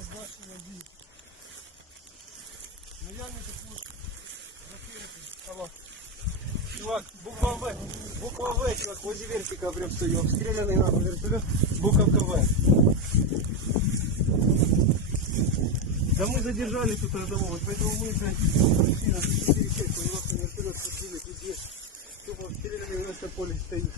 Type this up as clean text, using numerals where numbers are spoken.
назначення дій. Наявні таку ракети. Алло. Чувак, буква В. Буква В, чувак, возле вертика прям стою. Обстрелянный нахуй вертолет. Буковка В. Да мы задержали тут одного, поэтому мы, блядь, пришли на 4 часа, у нас на вертолет пустили, тут есть тупо обстрелянный в поле стоит.